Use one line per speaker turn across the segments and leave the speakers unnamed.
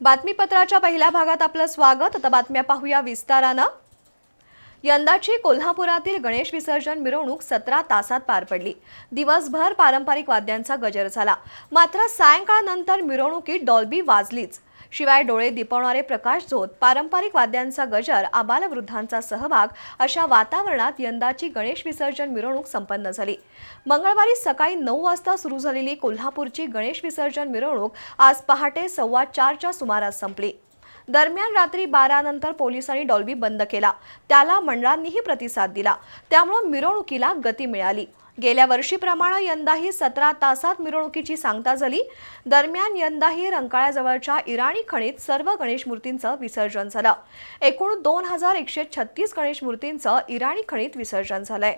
बातमीपत्राच्या पहिल्या भागात आपलं स्वागत. आता बातम्या पाहूया विस्तारानं. यंदाची कोल्हापुरातील गणेश विसर्जन मिरवणूक सतरा तासात पार पडली. दिवसभर पारंपरिक वाद्यांचा गजर झाला. मात्र सायंकाळनंतर मिरवणुकीत डॉल्बी वाजलीच. शिवाय डोळे दिपवणारे प्रकाश झोत पारंपरिक वाद्यांचा गजर आबालवृद्धांचा सहभाग अशा वातावरणात यंदाची गणेश विसर्जन मिरवणूक संपन्न झाली. मंगळवारी सकाळी नऊ वाजता सुरू झालेली कोल्हापूरची गणेश विसर्जन मिरवणूक आज पहाटे सव्वा चारच्या सुमारास संपली. दरम्यान रात्री बारा नंतर पोलिसांनी डॉल्बी बंद केला. त्याला मंडळांनीही प्रतिसाद दिला. त्यामुळे मिरवणुकीला गती मिळाली. गेल्या वर्षीप्रमाणे यंदाही सतरा तासात मिरवणुकीची सांगता झाली. दरम्यान यंदाही रंकाळ्याजवळच्या इराणी खणीत सर्व गणेश मूर्तींचं विसर्जन झालं. एकूण दोन हजार एकशे छत्तीस गणेश मूर्तींचं इराणी खणीत विसर्जन झालंय.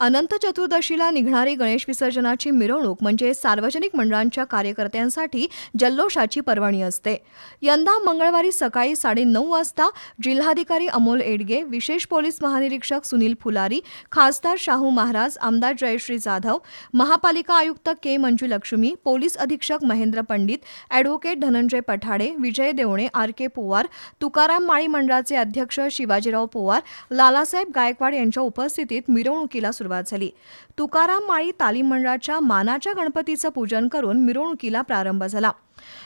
अनंत चतुर्दशीला निघणारी गणेश विसर्जनाची मिरवणूक म्हणजे सार्वजनिक मंडळांच्या कार्यकर्त्यांसाठी जल्लोषाची पर्वणी असते. यंदा मंगळवारी सकाळी साडेनऊ वाजता जिल्हाधिकारी अमोल एडगे विशेष पोलीस महानिरीक्षक सुनील फुलारी खासदार शाहू महाराज आमदार जयश्री जाधव महापालिका आयुक्त के मंजुलक्ष्मी पोलीस अधीक्षक Mahendra Pandit advocate Dhananjay Pathade Vijay Devane R K Powar Tukaram Mali मंडळाचे अध्यक्ष शिवाजीराव पोवार लालासाहेब गायकवाड यांच्या उपस्थितीत मिरवणुकीला सुरुवात झाली. तुकाराम माळी तालीम मंडळाच्या मानाच्या गणपतीचं पूजन करून मिरवणुकीला प्रारंभ झाला.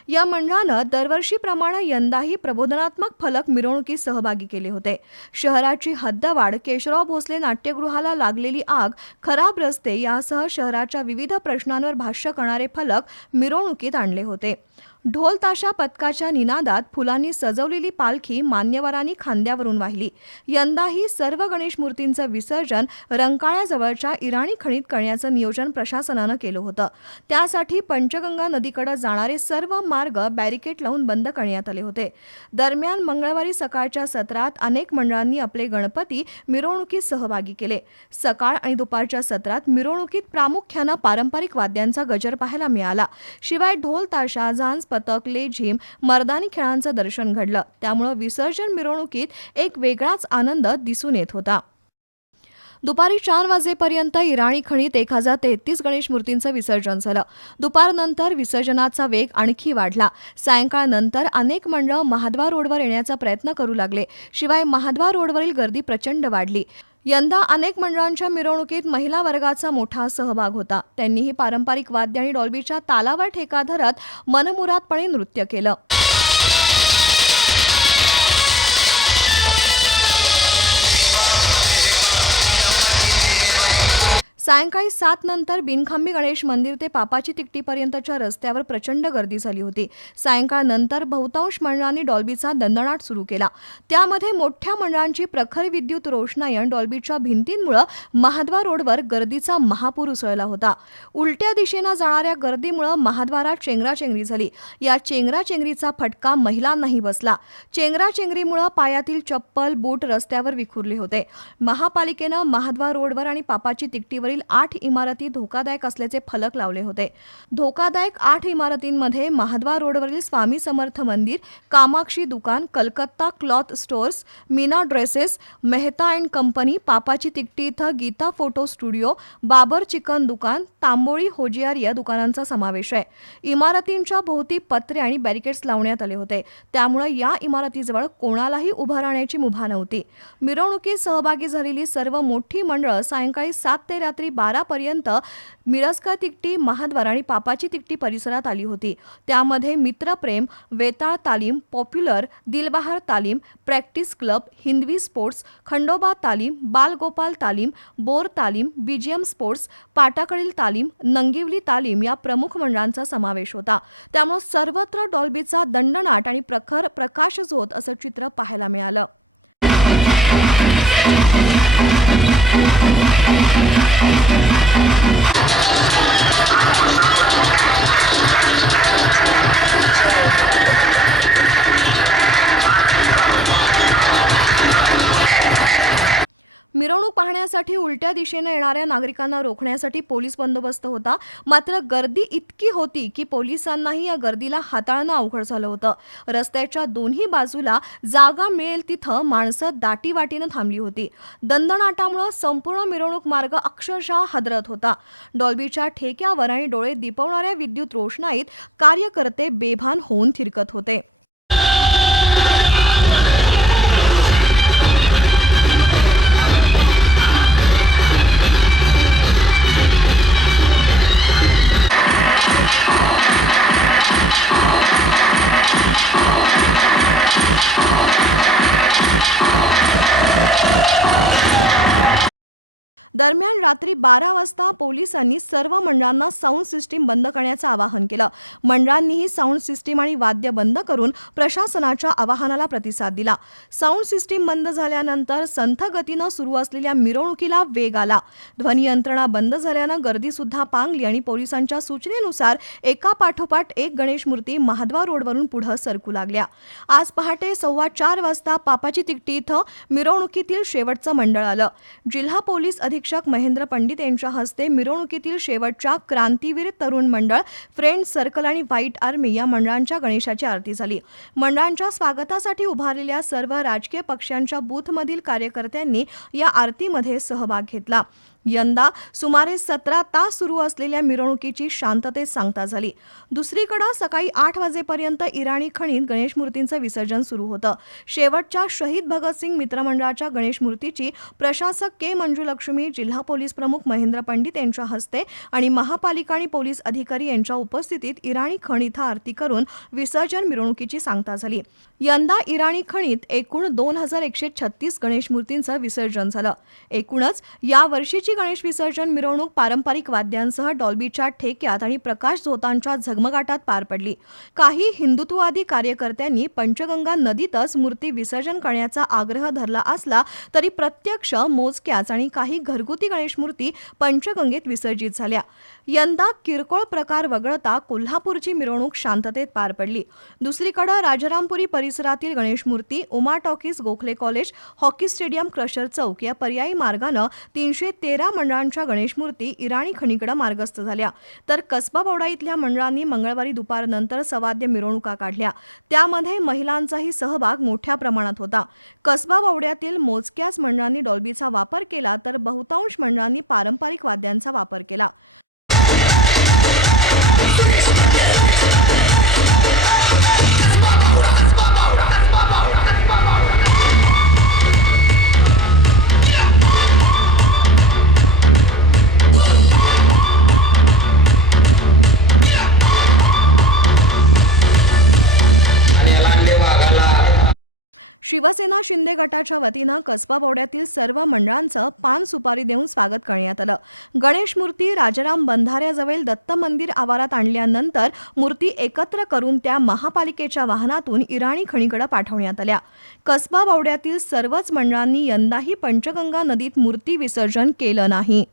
या मंडळानं दरवर्षीप्रमाणे यंदाही प्रबोधनात्मक फलक मिरवणुकीत सहभागी केले होते. शहराची हद्दवाढ केशवराव भोसले नाट्यगृहाला लागलेली आग खराब रस्ते यासह शहराच्या विविध प्रश्नांवर भाष्य करणारे फलक मिरवणुकीत आणले होते. ढोल ताशा पथकाच्या निनादात फुलांनी सजवलेली पालखी मान्यवरांनी खांद्यावरून वाहिली. यंदाही सर्व गणेश मूर्तींचं विसर्जन रंकाळ्याजवळच्या इराणी खणीत करण्याचं नियोजन प्रशासनानं केलं होतं. त्यासाठी पंचगंगा नदीकडे जाणारे सर्व मार्ग बॅरिकेड लावून बंद करण्यात आले होते. दरम्यान मंगळवारी सकाळच्या सत्रात अनेक मंडळांनी आपले गणपती मिरवणुकीत सहभागी केले. सकाळ आणि दुपारच्या सत्रात मिरवणुकीत प्रामुख्यानं पारंपरिक वाद्यांचा गजर पाहायला मिळाला. शिवाय ढोल ताशा झांज पथक लेझिम मर्दानी खेळांचं दर्शन घडलं. त्यामुळं विसर्जन मिरवणुकीत एक वेगळाच आनंद दिसून येत होता. दुपारी चार वाजेपर्यंत इराणी खणीत एक हजार तेहतीस गणेश मूर्तींचं विसर्जन झालं. दुपारनंतर विसर्जनाचा वेग आणखी वाढला. सायंकाळनंतर अनेक मंडळं महाद्वार रोडवर येण्याचा प्रयत्न करू लागले. शिवाय महाद्वार रोडवरील गर्दी प्रचंड वाढली. यंदा अनेक मंडळांच्या मिरवणुकीत महिला वर्गाचा मोठा सहभाग होता. त्यांनीही पारंपरिक वाद्य आणि डॉल्बीच्या तालावर ठेका धरत मनमुरादपणे नृत्य केलं. सायंकाळी सात नंतर बिनखांबी गणेश मंदिर ते पापाची तिकटीपर्यंतच्या रस्त्यावर प्रचंड गर्दी झाली होती. सायंकाळ नंतर बहुतांश मंडळांनी डॉल्बीचा दणदणाट सुरू केला. त्यामध्ये मोठ्या मंडळांची प्रखर विद्युत रोषणायन डॉल्बीच्या भिंतींमुळे महाद्वार रोडवर गर्दीचा महापूर उसळला होता. उलट्या दिशेनं जाणाऱ्या गर्दीमुळे महाद्वारात चेंगराचेंगरी झाली. या चेंगराचेंगरीचा फटका महिलांनाही बसला. चेंगराचेंगरीमुळे पायातील चप्पल बूट रस्त्यावर विखुरले होते. महापालिकेनं महाद्वार रोडवर आणि पापाची तिकटीवरील आठ इमारती धोकादायक असल्याचे फलक लावले होते. धोकादायक आठ इमारतींमध्ये महाद्वार रोडवरील स्वामी समर्थ मंदिर कामाक्षी दुकान Calcutta cloth stores Meena dresses Mehta and company पापाची तिकटी इथं Geeta photo studio Babar chicken दुकान तांबोळी होजियार या दुकानांचा समावेश आहे. इमारतींच्या भोवती पत्रे आणि बॅरिकेड्स लावण्यात आले होते. त्यामुळे या इमारतीजवळ कोणालाही उभं राहण्याची मुभा नव्हती. मिरवणुकीत सहभागी झालेली सर्व मोठी मंडळं सायंकाळी सात ते रात्री बारापर्यंत मिरस्का तिकटी महाद्वार आणि पापाची तिकटी परिसरात आली होती. त्यामध्ये मित्रप्रेम वेताळ तालीम पॉप्युलर दिलबहार तालीम practice club Hindavi sports Khandoba तालीम बालगोपाल तालीम बोर तालीम बीजीएम स्पोर्ट्स पाटाकडील तालीम नंगिवली तालीम या प्रमुख मंडळांचा समावेश होता. त्यामुळे सर्वत्र डॉल्बीचा दंडनाट आणि प्रखर प्रकाशझोत असं चित्र पाहायला मिळालं. I'm sorry. मिरवणूक पाहण्यासाठी उलट्या दिशेने येणाऱ्या नागरिकांना रोखण्यासाठी पोलीस बंदोबस्त होता. मात्र गर्दी इतकी होती की पोलिसांनाही या गर्दीला हाताळणं अवघड झालं होतं. रस्त्याच्या दोन्ही बाजूला जागा मिळेल तिथं माणसं दाटीवाटीनं थांबली होती. दंदनाटामुळं संपूर्ण मिरवणूक मार्ग अक्षरशः हादरत होता. डॉल्बीच्या ठेक्यावर आणि डोळे दिपवणाऱ्या विद्युत रोषणाईत कार्यकर्ते बेभान होऊन थिरकत होते. दरम्यान रात्री बारा वाजता पोलिसांनी सर्व मंडळांना साऊंड सिस्टीम बंद करण्याचं आवाहन केलं. मंडळांनीही साऊंड सिस्टीम आणि वाद्य बंद करून प्रशासनाच्या आवाहनाला प्रतिसाद दिला. साऊंड सिस्टीम बंद झाल्यानंतर संथ गतीनं सुरू असलेल्या मिरवणुकीला वेग आला. ध्वनियंत्रणा बंद झाल्यानं गर्दीसुद्धा पांगली आणि पोलिसांच्या सूचनेनुसार एका पाठोपाठ एक गणेश मूर्ती महाद्वार रोडवरून पुढं सरकू लागल्या. आज पहाटे सव्वा चार वाजता पापाची तिकटी इथं मिरवणुकीतील शेवटचं मंडळ आलं. जिल्हा पोलीस अधीक्षक महेंद्र पंडित यांच्या हस्ते मिरवणुकीतील शेवटच्या क्रांतीवीर तरुण मंडळ फ्रेंड सर्कल आणि व्हाईट आर्मी या मंडळांच्या गणेशाची आरती झाली. मंडळांच्या स्वागतासाठी उभारलेल्या सर्व राजकीय पक्षांच्या बूथमधील कार्यकर्त्यांनी या आरतीमध्ये सहभाग घेतला. यंदा सुमारे सतरा तास सुरू असलेल्या मिरवणुकीची शांततेत सांगता झाली. दुसरीकडे सकाळी आठ वाजेपर्यंत इराणी खणीत गणेश मूर्तींचं विसर्जन सुरू होतं. शेवटच्या शहीद भगतसिंग मित्रमंडळाच्या गणेश मूर्तीची प्रशासक के मंजुलक्ष्मी जिल्हा पोलीस प्रमुख महेंद्र पंडित यांच्या हस्ते आणि महापालिका आणि पोलीस अधिकारी यांच्या उपस्थितीत इराणी खण इथं आरती करून विसर्जन मिरवणुकीची सांगता झाली. यंदा इराणी खणीत एकूण दोन हजार एकशे छत्तीस गणेश मूर्तींचं विसर्जन झालं. एकूणच या वर्षीची गणेश विसर्जन मिरवणूक पारंपरिक वाद्यांसह डॉल्बीच्या ठेक्यात आणि प्रकाश झोतांच्या झगमगाटात पार पडली. काही हिंदुत्ववादी कार्यकर्त्यांनी पंचगंगा नदीतच मूर्ती विसर्जन करण्याचा आग्रह धरला असला तरी प्रत्यक्ष मोजक्याच आणि काही घरगुती गणेश मूर्ती पंचगंगेत विसर्जित झाल्या. यंदा किरकोळ प्रकार वगळता कोल्हापूरची मिरवणूक शांततेत पार पडली. दुसरीकडे राजारामपुरी परिसरातील गणेश मूर्ती Uma talkies Gokhale college hockey stadium crusher चौक या पर्यायी मार्गानं तीनशे तेरा मंडळांच्या गणेशमूर्ती इराणी खणीकडे मार्गस्थ झाल्या. तर कसबा बौडा इथल्या मंडळांनी मंगळवारी दुपारनंतर सवाद्य मिरवणुका काढल्या. त्यामध्ये महिलांचाही सहभाग मोठ्या प्रमाणात होता. कसबा बावड्यातील मोजक्याच मंडळांनी डॉल्बीचा वापर केला तर बहुतांश मंडळांनी पारंपरिक वाद्यांचा वापर केला. शिवसेना शिंदे गटाच्या वतीनं कसबा बोड्यातील सर्व मंडळांचं पान सुपारी देऊन स्वागत करण्यात आलं. गणेश मूर्ती राजाराम बंधाऱ्याजवळील दत्त मंदिर आवारात आणल्यानंतर मूर्ती एकत्र करून त्या महापालिकेच्या वाहनातून इराणी खणीकडे पाठवण्यात आल्या. कसबा बावड्यातील सर्वच मंडळांनी यंदाही पंचगंगा नदीत मूर्ती विसर्जन केलं नाही.